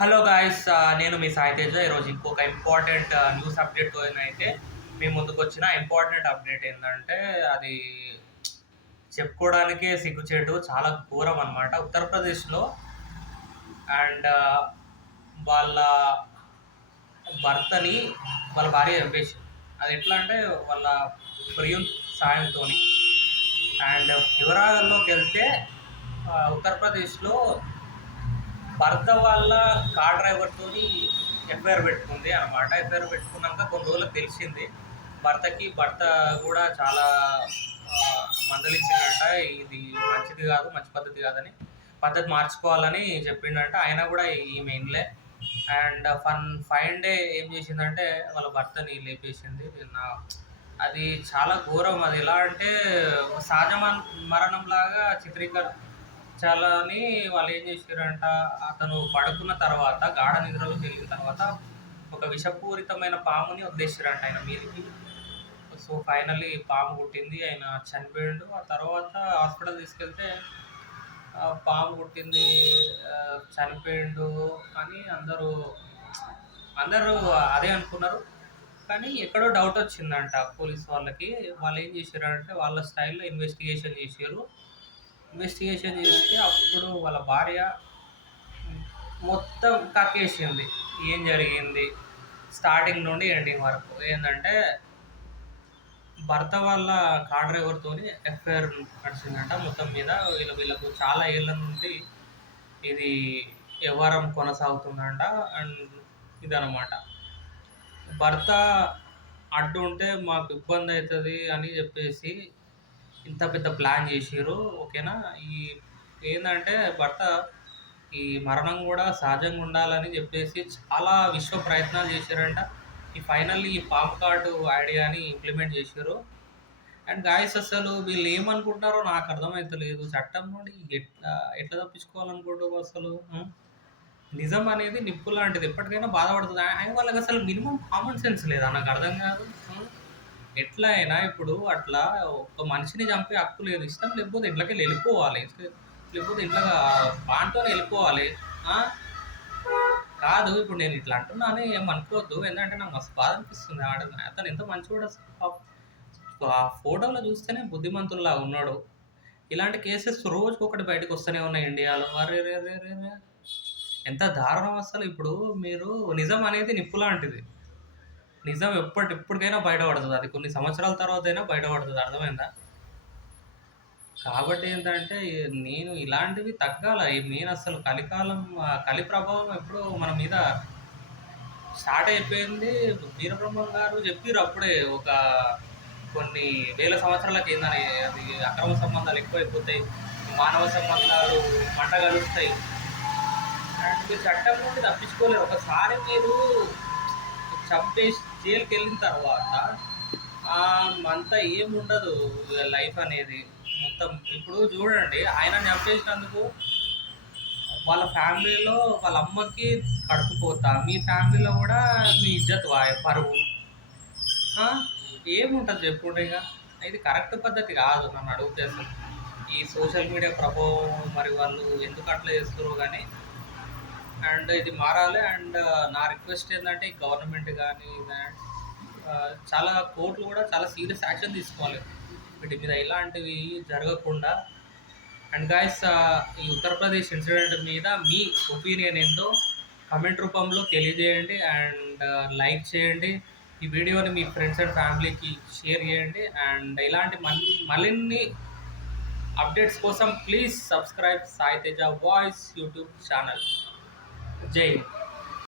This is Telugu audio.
హలో గాయ్స్, నేను మీ సాయి తేజ. ఈరోజు ఇంకొక ఇంపార్టెంట్ న్యూస్ అప్డేట్ అయితే మీ ముందుకు వచ్చిన ఇంపార్టెంట్ అప్డేట్ ఏంటంటే అది చెప్పుకోవడానికే సిగ్గుచేటు, చాలా ఘోరం అనమాట. ఉత్తరప్రదేశ్లో అండ్ వాళ్ళ భర్తని వాళ్ళ భార్య చంపేసింది. అది ఎట్లా అంటే వాళ్ళ ప్రియుని సాయంతో. అండ్ వివరాల్లోకి వెళ్తే ఉత్తరప్రదేశ్లో భర్త వాళ్ళ కార్ డ్రైవర్తో ఎఫ్ఐఆర్ పెట్టుకుంది అనమాట. ఎఫ్ఐఆర్ పెట్టుకున్నాక కొన్ని రోజులకు తెలిసింది భర్త కూడా చాలా మందలించిందంట. ఇది మంచిది కాదు, మంచి పద్ధతి కాదని, పద్ధతి మార్చుకోవాలని చెప్పిండంట. అయినా కూడా ఈమె ఇన్లే. అండ్ ఫైన్ డే ఏం చేసిందంటే వాళ్ళ భర్తని లేపేసింది. అది చాలా ఘోరం. అది ఎలా అంటే సహజ మరణం లాగా చిత్రీకరించాలని వాళ్ళు ఏం చేశారంట, అతను పడుకున్న తర్వాత గాఢ నిద్రలోకి వెళ్ళిన తర్వాత ఒక విషపూరితమైన పాముని వదిలేసారంట ఆయన మీదకి. సో ఫైనల్లీ పాము కుట్టింది, ఆయన చనిపోయిండు. ఆ తర్వాత హాస్పిటల్ తీసుకెళ్తే పాము కుట్టింది, చనిపోయిండు అని అందరూ అదే అనుకున్నారు. కానీ ఎక్కడో డౌట్ వచ్చిందంట పోలీస్ వాళ్ళకి. వాళ్ళు ఏం చేశారంటే వాళ్ళ స్టైల్లో ఇన్వెస్టిగేషన్ చేశారు. ఇన్వెస్టిగేషన్ చేస్తే అప్పుడు వాళ్ళ భార్య మొత్తం కక్కేసింది ఏం జరిగింది స్టార్టింగ్ నుండి ఎండింగ్ వరకు. ఏంటంటే భర్త వాళ్ళ కార్ డ్రైవర్తో ఎఫ్ఐఆర్ నడిచిందంట మొత్తం మీద. వీళ్ళకు చాలా ఏళ్ళ నుండి ఇది వ్యవహారం కొనసాగుతుందంట. అండ్ ఇదనమాట, భర్త అడ్డు ఉంటే మాకు ఇబ్బంది అవుతుంది అని చెప్పేసి ఇంత పెద్ద ప్లాన్ చేసారు. ఓకేనా, ఈ ఏంటంటే భర్త ఈ మరణం కూడా సహజంగా ఉండాలని చెప్పేసి చాలా విశ్వ ప్రయత్నాలు చేశారంట. ఫైనల్లీ ఈ పాము కార్డు ఐడియాని ఇంప్లిమెంట్ చేశారు. అండ్ గాయస్, అసలు వీళ్ళు ఏమనుకుంటారో నాకు అర్థమవుతలేదు. చట్టం నుండి ఎట్లా తప్పించుకోవాలనుకుంటారు అసలు. నిజం అనేది నిప్పు లాంటిది, ఎప్పటికైనా బాధపడుతుంది. ఆయన వాళ్ళకి అసలు మినిమం కామన్ సెన్స్ లేదా నాకు అర్థం కాదు. ఎట్లా అయినా ఇప్పుడు అట్లా ఒక మనిషిని చంపే హక్కు లేదు. ఇష్టం లేకపోతే ఇంట్లోకి వెళ్ళిపోవాలి, లేకపోతే ఇంట్లో బాంతో వెళ్ళిపోవాలి. కాదు, ఇప్పుడు నేను ఇట్లా అంటున్నాను ఏమనుకోవద్దు. ఎందుకంటే నాకు మస్తు బాధ అనిపిస్తుంది. అతను ఎంత మంచివాడు అసలు. ఆ ఫోటోలో చూస్తేనే బుద్ధిమంతుల్లా ఉన్నాడు. ఇలాంటి కేసెస్ రోజుకొకటి బయటకు వస్తూనే ఉన్నాయి ఇండియాలో. అరే రే రే రే రే, ఎంత దారుణం అసలు. ఇప్పుడు మీరు నిజం అనేది నిప్పు లాంటిది. నిజం ఎప్పటికైనా బయటపడుతుంది. అది కొన్ని సంవత్సరాల తర్వాత అయినా బయటపడుతుంది. అర్థమైందా? కాబట్టి ఏంటంటే నేను ఇలాంటివి తగ్గాల. నేను అసలు కలి ప్రభావం ఎప్పుడు మన మీద స్టార్ట్ అయిపోయింది. వీరబ్రహ్మం గారు చెప్పారు అప్పుడే, ఒక కొన్ని వేల సంవత్సరాలకి ఏందని అది అక్రమ సంబంధాలు ఎక్కువైపోతాయి, మానవ సంబంధాలు మంట కలుస్తాయి. అండ్ మీరు చట్టం నుండి తప్పించుకోలేరు. ఒకసారి మీరు చంపేసి జైలుకి వెళ్ళిన తర్వాత అంతా ఏముండదు లైఫ్ అనేది మొత్తం. ఇప్పుడు చూడండి, ఆయన చంపేసినందుకు వాళ్ళ ఫ్యామిలీలో వాళ్ళ అమ్మకి కడుపుకోతా, మీ ఫ్యామిలీలో కూడా మీ ఇజ్జత్ పరువు ఏముంటుంది చెప్పుకుంటే. ఇది కరెక్ట్ పద్ధతి కాదు నన్ను అడిగితే. అసలు ఈ సోషల్ మీడియా ప్రభావం మరి వాళ్ళు ఎందుకు అట్లా చేస్తారో కానీ. అండ్ ఇది మారాలి. అండ్ నా రిక్వెస్ట్ ఏంటంటే ఈ గవర్నమెంట్ కానీ చాలా కోర్టులు కూడా చాలా సీరియస్ యాక్షన్ తీసుకోవాలి వీటి మీద, ఇలాంటివి జరగకుండా. అండ్ గాయస్, ఈ ఉత్తరప్రదేశ్ ఇన్సిడెంట్ మీద మీ ఒపీనియన్ ఏందో కమెంట్ రూపంలో తెలియజేయండి. అండ్ లైక్ చేయండి ఈ వీడియోని, మీ ఫ్రెండ్స్ అండ్ ఫ్యామిలీకి షేర్ చేయండి. అండ్ ఇలాంటి మరిన్ని అప్డేట్స్ కోసం please subscribe Sai Teja voice YouTube channel. జై హింద్.